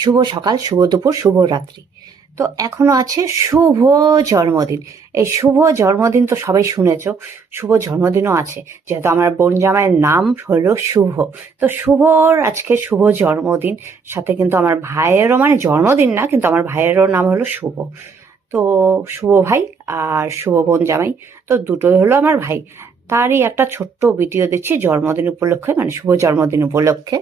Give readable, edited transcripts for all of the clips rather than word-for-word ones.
শুভ সকাল, শুভ দুপুর, শুভ রাত্রি। তো এখনো আছে শুভ জন্মদিন। এই শুভ জন্মদিন তো সবাই শুনেছ, শুভ জন্মদিনও আছে, যেহেতু আমার বোন জামাইয়ের নাম হলো শুভ। তো শুভর আজকে শুভ জন্মদিন, সাথে কিন্তু আমার ভাইয়েরও, মানে জন্মদিন না, কিন্তু আমার ভাইয়েরও নাম হলো শুভ। তো শুভ ভাই আর শুভ বোন জামাই, তো দুটোই হলো আমার ভাই। তারই একটা ছোট্ট ভিডিও দিচ্ছি জন্মদিন উপলক্ষে, মানে শুভ জন্মদিন উপলক্ষে।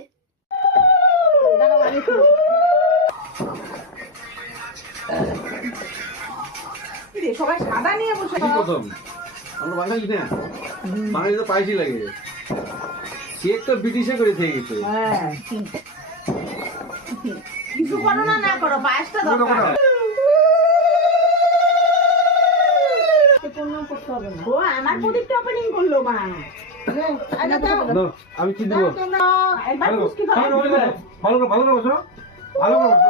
সবাই সাদা নিয়ে বসে প্রথম আমরা বাঙালি না, বাঙালি তো পায়েসই লাগে। কেক তো ব্রিটিশে করে থেকে গেছে। কিছু করো না, না করো, পায়েসটা দরকার। ও আমার প্রদীপটা ওপেনিং করলো মা। আমি কি দেবো? ভালো করে ভালো করে বসো, ভালো করে বসো।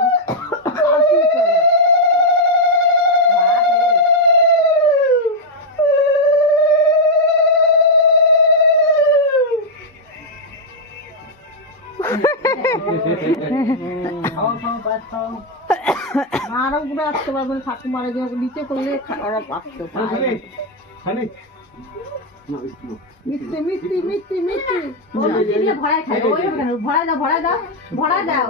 মারা উপরে আসতে পারবে না, ঠাকুমারা যে নিচে করলে ওরা আসতে পারবে। মিষ্টি মিষ্টি মিষ্টি মিষ্টি ভরা দাও, ভরা দাও, ভরা দাও,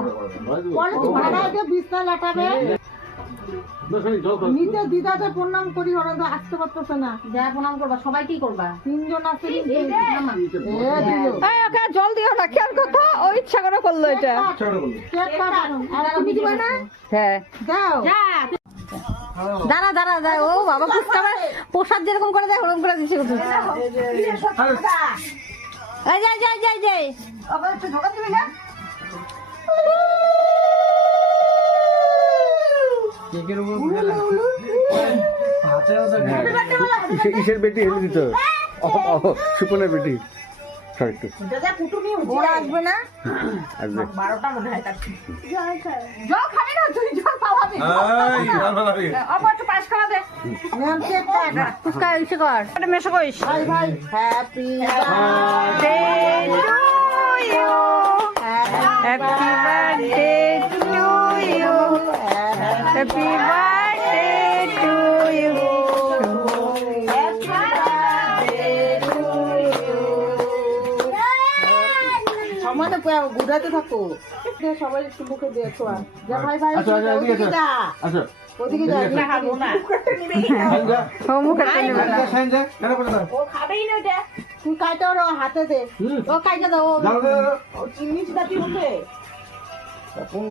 ভরা দাও, বিছনা লাটাবে। নিচে দিদাতে প্রণাম করি, ওরা তো আসতে পারতেছে না। যা প্রণাম করবা, সবাই কি করবা? তিনজন আছে, জল দিও না, খেয়াল কথা, ও ইচ্ছা করে করলো এটা। তুমি দিবা না? হ্যাঁ দাও। দাঁড়া দাঁড়া দাঁড়া, ও বাবা ফুচকা প্রসাদ যেরকম করে দেয় ওরকম করে দিচ্ছে। যাই যাই যাই যাই, ইসের বেটি হেলে দিত, সুপনের বেটি। ওরা আসবে না, আসবে 12টা মধ্যে হয়। জল খাবি না তুই? জল পাওয়াবি আবার তো পাস করা দে। ফুচকা ইসে কর, এটা মেশো কইস। ভাই ভাই happy birthday to you, happy birthday to you, happy birthday to you, happy birthday to you. সমানে বুঝাতে থাকো, সবাই একটু মুখে দিয়েছো। যা ভাই ভাই, আচ্ছা আচ্ছা এদিকে যা, আচ্ছা ওদিকে যা, না খাবো না, মুখটা নিবে না, ও মুখটা নিবে না, সাইন যা কেন করে দাও? ও খাবেই না এটা। তুই কাইটা ওর হাতে দে, ও কাইটা দাও, ও চিনি দাও মুখে।